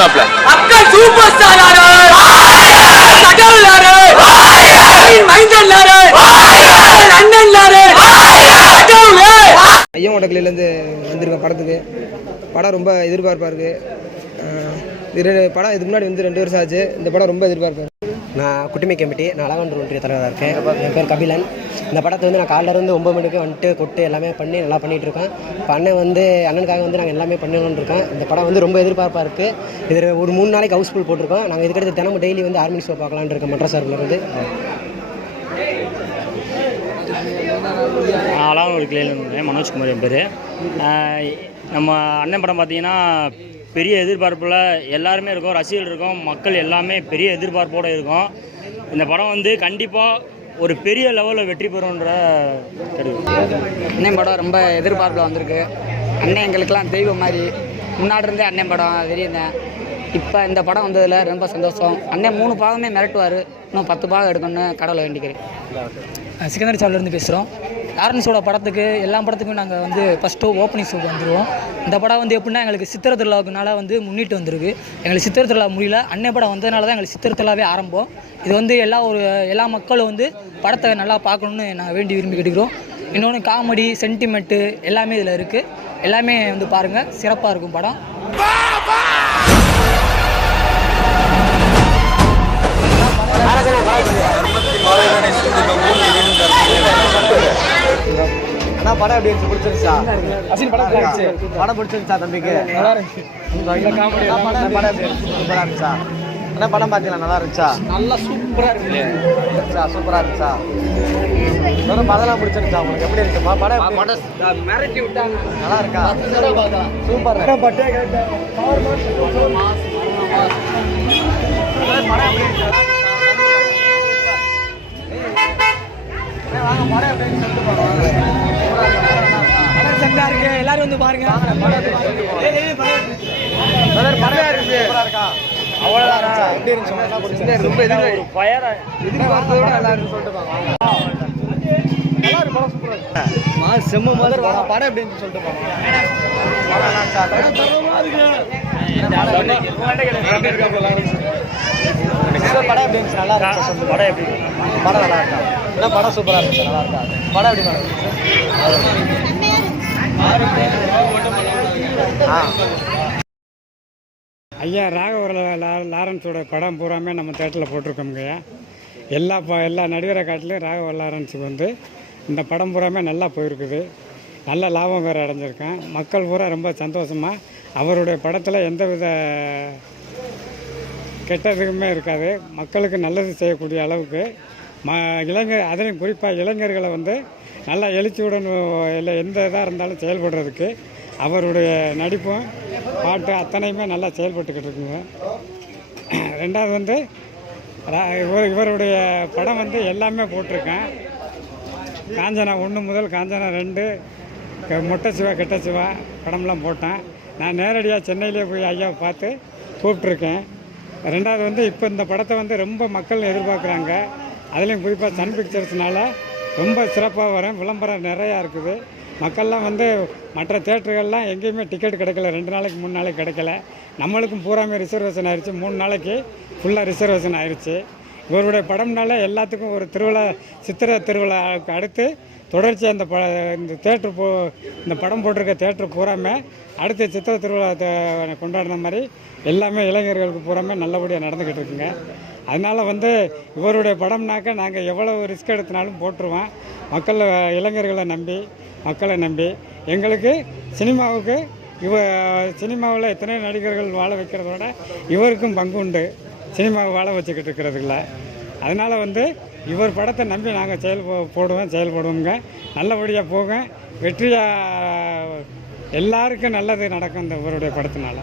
மாப்ள மக்கள் super star ஐயம் வடக்கிலேருந்து வந்திருக்கேன் படத்துக்கு. படம் ரொம்ப எதிர்பார்ப்பாக இருக்குது. படம் இதுக்கு முன்னாடி வந்து 2 வருஷம் ஆச்சு. இந்த படம் ரொம்ப எதிர்பார்ப்பேன். நான் குட்டிமை கமிட்டி, நான் அழகாண்டூர் ஒன்றிய தலைவராக இருக்கேன். என் பேர் கபிலன். இந்த படத்தை வந்து நான் காலையிலேருந்து 9 மணிக்கு வந்துட்டு கொட்டு எல்லாமே பண்ணி நல்லா பண்ணிகிட்ருக்கேன். இப்போ அண்ணனுக்காக வந்து நாங்கள் எல்லாமே பண்ணணும்னு இருக்கோம். இந்த படம் வந்து ரொம்ப எதிர்பார்ப்பாக இருக்குது. இது ஒரு 3 நாளைக்கு ஹவுஸ்ஃபுல் போட்டிருக்கோம். நாங்கள் இதுக்கடுத்து தினமும் டெய்லி வந்து ஆர்மி ஷோ பார்க்கலான்னு இருக்கோம். மற்ற சார்பில் வந்து அழகானூர் கிளையில் மனோஜ்குமார் என் பேர். நம்ம அண்ணன் படம் பார்த்தீங்கன்னா பெரிய எதிர்பார்ப்பில் எல்லாருமே இருக்கும், ரசிகர்கள் இருக்கும், மக்கள் எல்லாமே பெரிய எதிர்பார்ப்போடு இருக்கும். இந்த படம் வந்து கண்டிப்பாக ஒரு பெரிய லெவலில் வெற்றி பெறும்ன்ற கருத்து. அண்ணன் படம் ரொம்ப எதிர்பார்ப்பில் வந்திருக்கு. அண்ணன் எங்களுக்கெல்லாம் தெய்வம் மாதிரி. முன்னாடி இருந்தே அண்ணன் படம் தெரியுந்தேன். இப்போ இந்த படம் வந்ததில் ரொம்ப சந்தோஷம். அண்ணன் 3 பாகமே மிரட்டுவார். இன்னும் 10 பாகம் எடுக்கணும்னு கடவுளை வேண்டிக்கிறேன். சிக்கந்தரி சாலையிலேருந்து பேசுகிறோம். லாரன்ஸோட படத்துக்கு எல்லா படத்துக்கும் நாங்கள் வந்து ஃபஸ்ட்டு ஓப்பனிங் ஷோக்கு வந்துடுவோம். இந்த படம் வந்து எப்படின்னா எங்களுக்கு சித்திரை திருவிழாவுக்குனால வந்து முன்னிட்டு வந்திருக்கு. எங்களுக்கு சித்திரை திருவிழா முடியல, அன்னை படம் வந்ததுனால தான் எங்களுக்கு சித்திரை திருவிழாவே ஆரம்பம். இது வந்து எல்லா மக்களும் வந்து படத்தை நல்லா பார்க்கணுன்னு நான் வேண்டி விரும்பி கேட்டுக்கிறோம். இன்னொன்று காமெடி சென்டிமெண்ட்டு எல்லாமே இதில் இருக்குது. எல்லாமே வந்து பாருங்கள், சிறப்பாக இருக்கும் படம். ஆனால் படம் எப்படி இருந்துச்சு? பிடிச்சிருச்சா? படம் பிடிச்சிருச்சா தம்பிக்கு? நல்லா இருந்துச்சு. படம் எப்படி சூப்பராக இருந்துச்சா? ஆனால் படம் பார்த்தீங்களா? நல்லா இருந்துச்சா? நல்லா சூப்பராக இருந்துச்சா? சூப்பராக இருந்துச்சா? படம்லாம் பிடிச்சிருச்சா உங்களுக்கு? எப்படி இருக்குமா படம்? மிரட்டி விட்டாங்க. நல்லா இருக்கா? சூப்பர். படம் எல்லாரும் வந்து பாருங்க. படம் சூப்பராக இருந்துச்சு. நல்லா இருக்கா? படம் எப்படி படம்? ஐயா லாரன்ஸோட படம் பூராமே நம்ம தேட்டரில் போட்டிருக்கோங்க. எல்லா நடிகரை காட்டிலையும் ராகவ லாரன்ஸுக்கு வந்து இந்த படம் பூராமே நல்லா போயிருக்குது. நல்ல லாபம் வேறு அடைஞ்சிருக்கேன். மக்கள் பூரா ரொம்ப சந்தோஷமாக அவருடைய படத்தில் எந்தவித கெட்டதுக்குமே இருக்காது. மக்களுக்கு நல்லது செய்யக்கூடிய அளவுக்கு இளைஞர், அதிலும் குறிப்பாக இளைஞர்களை வந்து நல்லா எழுச்சியுடன் இல்லை எந்த இதாக இருந்தாலும் செயல்படுறதுக்கு அவருடைய நடிப்பும் பாட்டு அத்தனையுமே நல்லா செயல்பட்டுக்கிட்டு இருக்குங்க. ரெண்டாவது வந்து இவருடைய படம் வந்து எல்லாமே போட்டிருக்கேன். காஞ்சனா 1 முதல் காஞ்சனா 2, மொட்டை சிவா கெட்ட சிவா படம்லாம் போட்டேன். நான் நேரடியாக சென்னையிலே போய் ஐயாவை பார்த்து கூப்பிட்ருக்கேன். ரெண்டாவது வந்து இப்போ இந்த படத்தை வந்து ரொம்ப மக்கள் எதிர்பார்க்குறாங்க. அதுலேயும் குறிப்பாக சன் பிக்சர்ஸ்னால ரொம்ப சிறப்பாக வரும். விளம்பரம் நிறையா இருக்குது. மக்கள்லாம் வந்து மற்ற தேட்டர்கள்லாம் எங்கேயுமே டிக்கெட் கிடைக்கல. 2 நாளைக்கு 3 நாளைக்கு கிடைக்கல. நம்மளுக்கும் பூராமே ரிசர்வேஷன் ஆயிடுச்சு. 3 நாளைக்கு ஃபுல்லாக ரிசர்வேஷன் ஆயிடுச்சு. இவருடைய படம்னால எல்லாத்துக்கும் ஒரு திருவிழா, சித்திரை திருவிழாவுக்கு அடுத்து தொடர்ச்சியாக இந்த படம் போட்டிருக்க தேட்டர் பூராமே அடுத்த சித்திரை திருவிழா கொண்டாடின மாதிரி எல்லாமே இளைஞர்களுக்கு பூராமே நல்லபடியாக நடந்துக்கிட்டு இருக்குங்க. அதனால் வந்து இவருடைய படம்னாக்க நாங்கள் எவ்வளோ ரிஸ்க் எடுத்தினாலும் போட்டுருவோம். இளைஞர்களை நம்பி, மக்களை நம்பி. எங்களுக்கு சினிமாவில் எத்தனையோ நடிகர்கள் வாழ வைக்கிறதோட இவருக்கும் பங்கு உண்டு. சினிமாவை வாழ வச்சுக்கிட்டு இருக்கிறதுல. அதனால் வந்து இவர் படத்தை நம்பி நாங்கள் செயல்படுவோங்க. நல்லபடியாக போங்க. வெற்றியாக எல்லாருக்கும் நல்லது நடக்கும் இந்த இவருடைய படத்தினால.